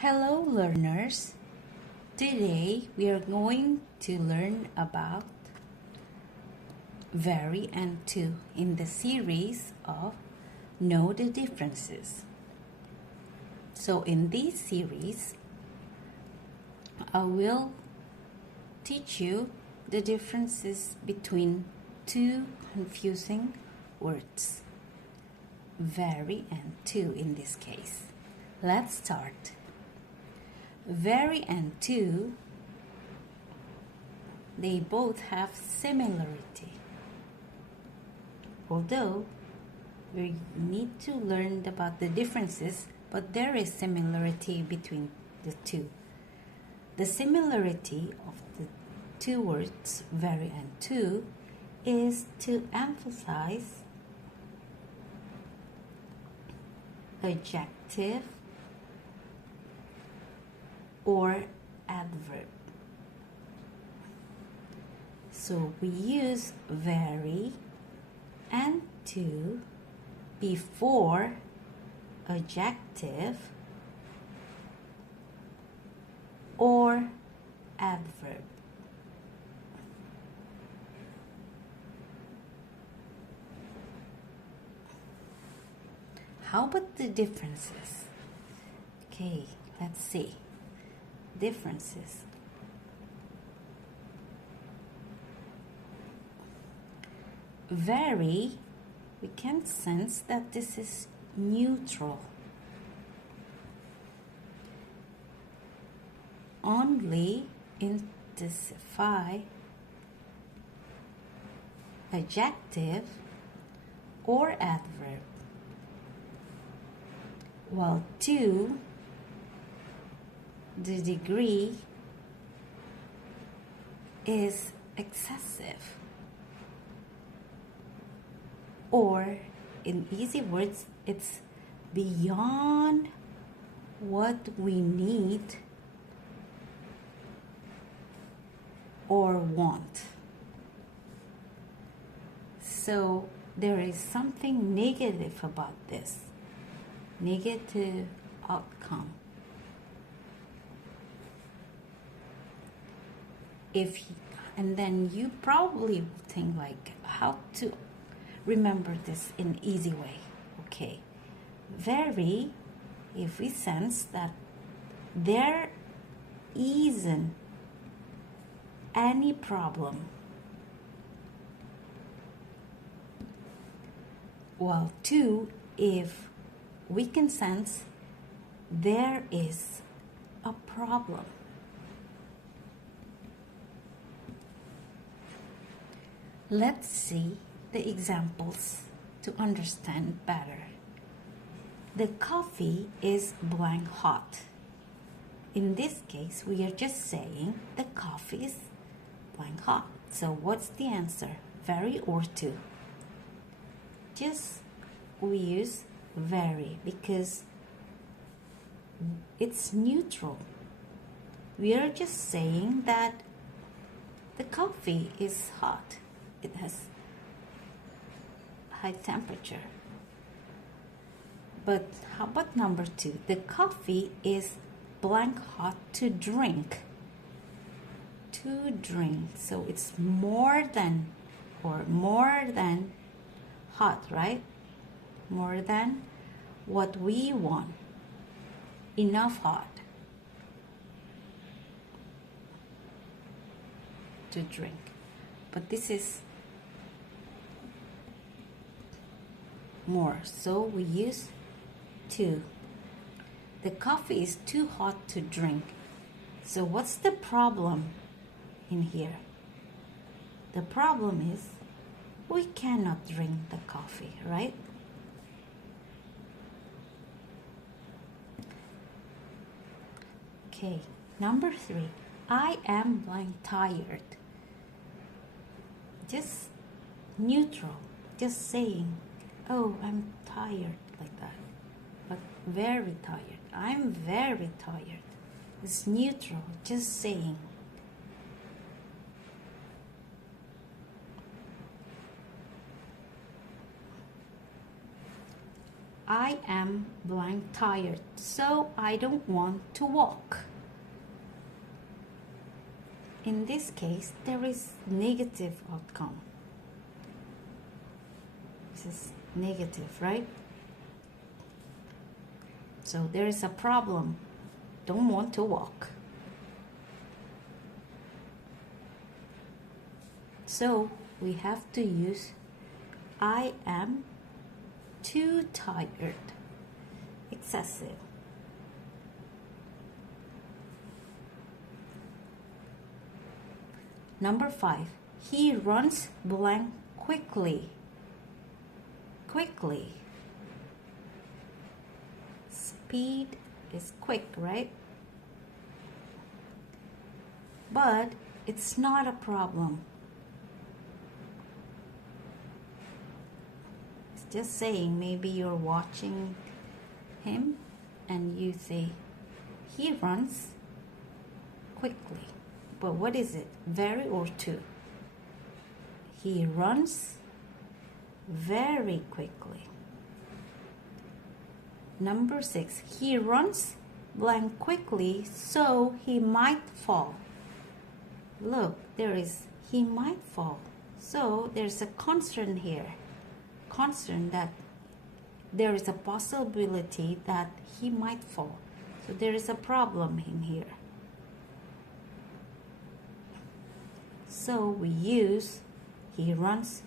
Hello learners! Today we are going to learn about very and to in the series of Know the Differences. So in this series, I will teach you the differences between two confusing words, very and to in this case. Let's start. Very and to, they both have similarity. Although we need to learn about the differences, but there is similarity between the two. The similarity of the two words, very and to, is to emphasize adjective or adverb. So we use very and to before adjective or adverb. How about the differences? Okay, let's see. Differences. Very, we can sense that this is neutral. Only intensify adjective or adverb. While to, the degree is excessive, or in easy words, it's beyond what we need or want. So there is something negative about this, negative outcome. And then you probably will think like how to remember this in easy way. Okay, very, if we sense that there isn't any problem, while to, if we can sense there is a problem. Let's see the examples to understand better. The coffee is blank hot. In this case, we are just saying the coffee is blank hot. So what's the answer? Very or to? Just we use very because it's neutral. We are just saying that the coffee is hot. It has high temperature. But how about number two? The coffee is blank hot to drink. To drink. So it's more than hot, right? More than what we want. Enough hot to drink. But this is more, so we use to. The coffee is too hot to drink. So what's the problem in here? The problem is we cannot drink the coffee, right? Okay, number three. I am blank tired. Just neutral, just saying, oh, I'm tired, like that. But very tired. I'm very tired. It's neutral, just saying. I am blank tired, so I don't want to walk. In this case, there is negative outcome. This is negative, right? So there is a problem. Don't want to walk. So we have to use I am too tired. Excessive. Number 5. He runs blank quickly. Quickly. Speed is quick, right? But it's not a problem. It's just saying, maybe you're watching him and you say, he runs quickly. But what is it? Very or too? He runs very quickly. Number 6. He runs blank quickly, so he might fall. Look, there is he might fall. So there's a constant here. Constant that there is a possibility that he might fall. So there is a problem in here. So we use he runs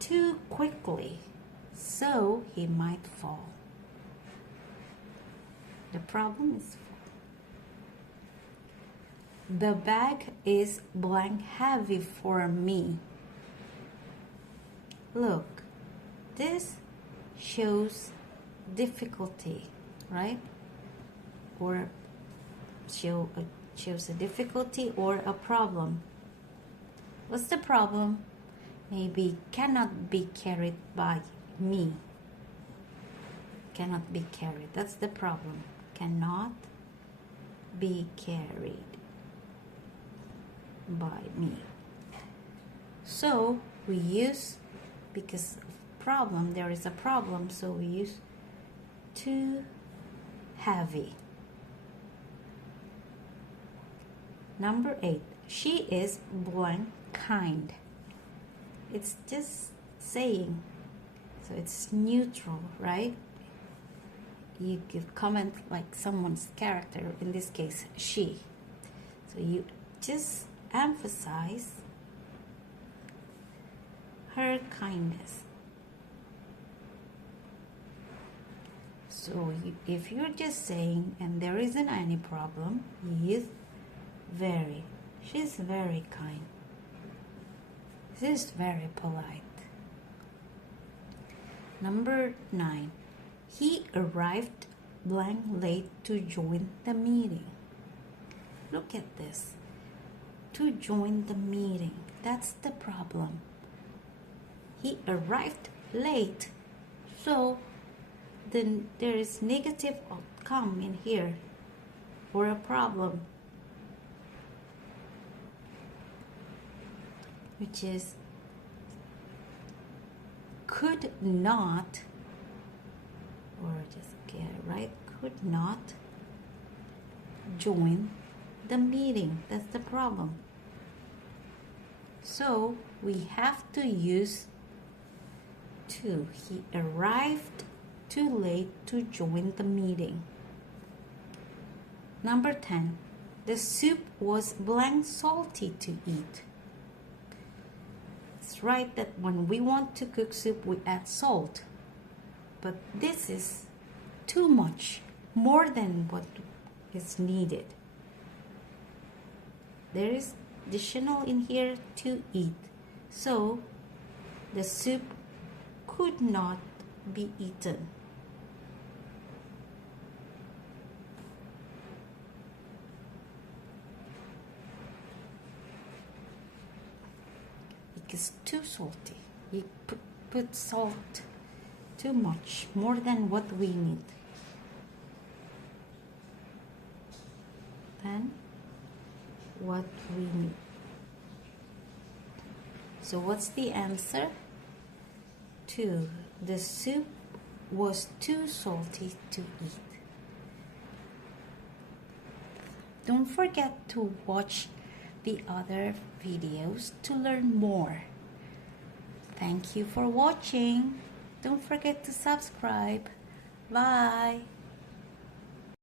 too quickly, so he might fall. The problem is the bag is blank heavy for me. Look, this shows difficulty, right? Or shows a difficulty or a problem. What's the problem? Maybe cannot be carried by me. Cannot be carried. That's the problem. Cannot be carried by me. So we use, because of problem, there is a problem, so we use too heavy. Number 8. She is blank kind. It's just saying, so it's neutral, right? You give comment like someone's character, in this case she, so you just emphasize her kindness. So if you're just saying and there isn't any problem, you use very. She's very kind. This is very polite. Number 9. He arrived blank late to join the meeting. Look at this. To join the meeting. That's the problem. He arrived late. So then there is negative outcome in here or a problem, which is could not, or just get it right, could not join the meeting. That's the problem. So we have to use to. He arrived too late to join the meeting. Number 10. The soup was blank salty to eat. It's right that when we want to cook soup, we add salt. But this is too much, more than what is needed. There is additional in here to eat. So the soup could not be eaten. It's too salty. You put salt too much, more than what we need. Than what we need. So what's the answer? 2. The soup was too salty to eat. Don't forget to watch the other videos to learn more. Thank you for watching. Don't forget to subscribe. Bye.